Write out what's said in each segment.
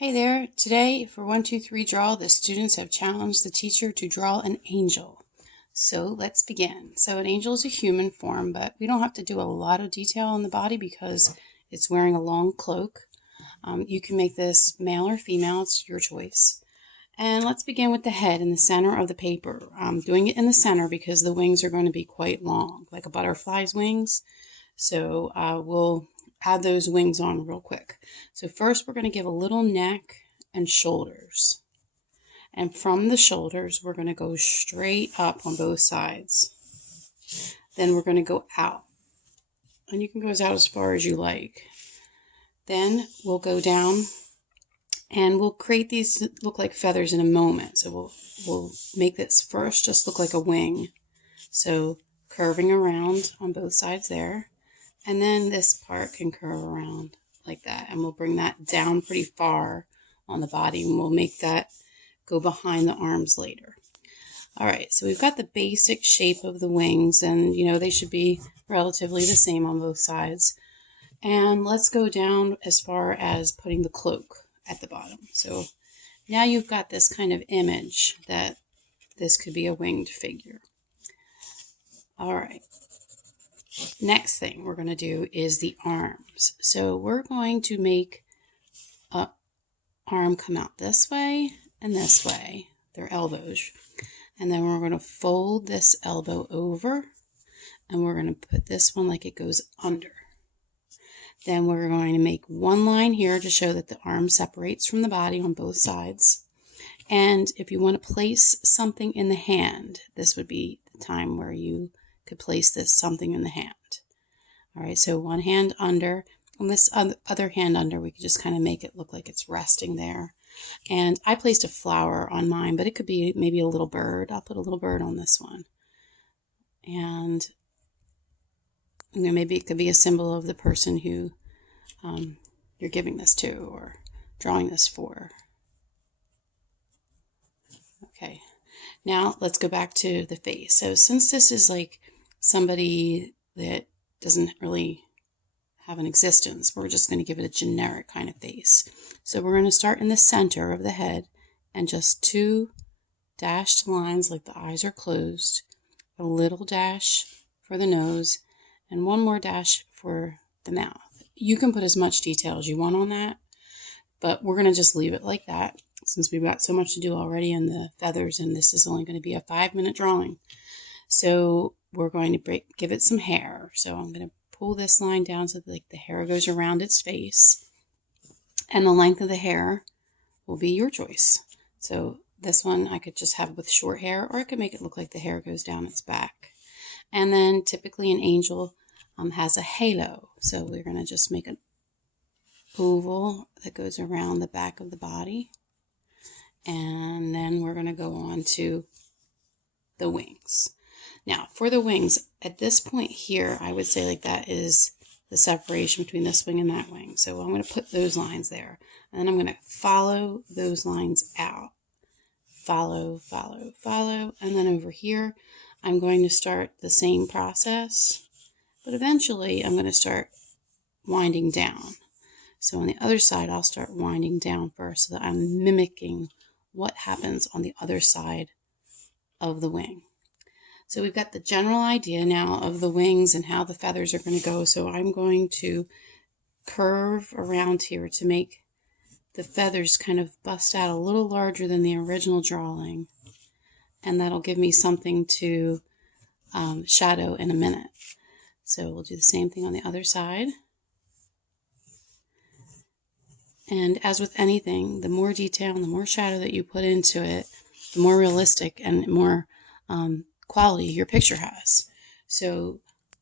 Hey there, today for 1, 2, 3 Draw, the students have challenged the teacher to draw an angel. So let's begin. So an angel is a human form, but we don't have to do a lot of detail on the body because it's wearing a long cloak. You can make this male or female, it's your choice. And let's begin with the head in the center of the paper. I'm doing it in the center because the wings are going to be quite long, like a butterfly's wings. So we'll add those wings on real quick. So first we're going to give a little neck and shoulders. And from the shoulders, we're going to go straight up on both sides. Then we're going to go out. And you can go out as far as you like. Then we'll go down and we'll create these that look like feathers in a moment. So we'll make this first just look like a wing. So curving around on both sides there. And then this part can curve around like that. And we'll bring that down pretty far on the body. And we'll make that go behind the arms later. All right, so we've got the basic shape of the wings. And, they should be relatively the same on both sides. And let's go down as far as putting the cloak at the bottom. So now you've got this kind of image that this could be a winged figure. All right. Next thing we're going to do is the arms. So we're going to make an arm come out this way and this way, their elbows. And then we're going to fold this elbow over and we're going to put this one like it goes under. Then we're going to make one line here to show that the arm separates from the body on both sides. And if you want to place something in the hand, this would be the time where you could place this something in the hand. All right, so one hand under, and this other hand under, we could just kind of make it look like it's resting there. And I placed a flower on mine, but it could be maybe a little bird. I'll put a little bird on this one. And maybe it could be a symbol of the person who you're giving this to or drawing this for. Okay, now let's go back to the face. So since this is like somebody that doesn't really have an existence, we're just going to give it a generic kind of face. So we're going to start in the center of the head and just 2 dashed lines like the eyes are closed, a little dash for the nose, and one more dash for the mouth. You can put as much detail as you want on that, but we're going to just leave it like that since we've got so much to do already in the feathers, and this is only going to be a 5-minute drawing. So we're going to give it some hair. So I'm going to pull this line down so that the hair goes around its face. And the length of the hair will be your choice. So this one I could just have with short hair, or I could make it look like the hair goes down its back. And then typically an angel has a halo. So we're going to just make an oval that goes around the back of the body. And then we're going to go on to the wings. Now, for the wings, at this point here, I would say like that is the separation between this wing and that wing. So I'm going to put those lines there. And then I'm going to follow those lines out. Follow, follow, follow. And then over here, I'm going to start the same process. But eventually, I'm going to start winding down. So on the other side, I'll start winding down first so that I'm mimicking what happens on the other side of the wing. So we've got the general idea now of the wings and how the feathers are going to go. So I'm going to curve around here to make the feathers kind of bust out a little larger than the original drawing. And that'll give me something to shadow in a minute. So we'll do the same thing on the other side. And as with anything, the more detail and the more shadow that you put into it, the more realistic and more quality your picture has. So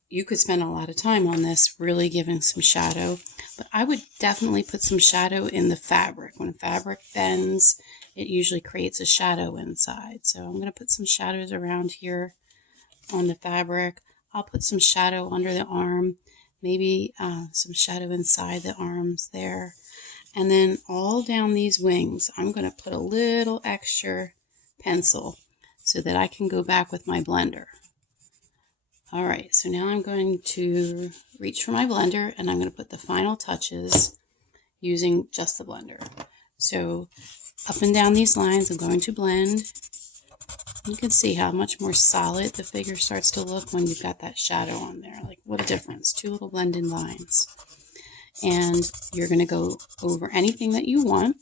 you could spend a lot of time on this really giving some shadow, but I would definitely put some shadow in the fabric. When fabric bends, it usually creates a shadow inside. So I'm going to put some shadows around here on the fabric. I'll put some shadow under the arm, maybe some shadow inside the arms there. And then all down these wings, I'm going to put a little extra pencil so that I can go back with my blender. All right, so now I'm going to reach for my blender and I'm going to put the final touches using just the blender. So up and down these lines, I'm going to blend. You can see how much more solid the figure starts to look when you've got that shadow on there. Like, what a difference. Two little blended lines. And you're going to go over anything that you want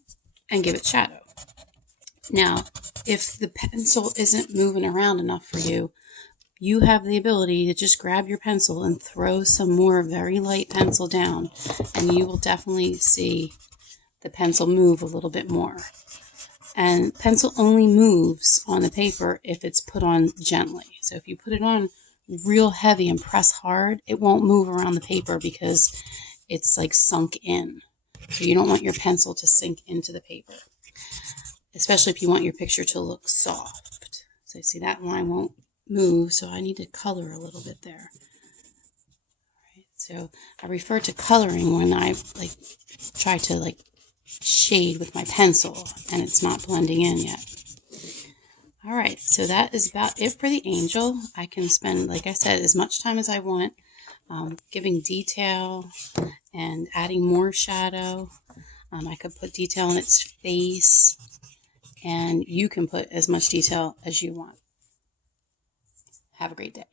and give it shadow. Now, if the pencil isn't moving around enough for you, you have the ability to just grab your pencil and throw some more very light pencil down, and you will definitely see the pencil move a little bit more. And pencil only moves on the paper if it's put on gently. So if you put it on real heavy and press hard, it won't move around the paper because it's like sunk in. So you don't want your pencil to sink into the paper, especially if you want your picture to look soft. So see, that line won't move, so I need to color a little bit there. All right, so I refer to coloring when I try to shade with my pencil and it's not blending in yet. All right, so that is about it for the angel. I can spend, like I said, as much time as I want giving detail and adding more shadow. I could put detail on its face, and you can put as much detail as you want. Have a great day.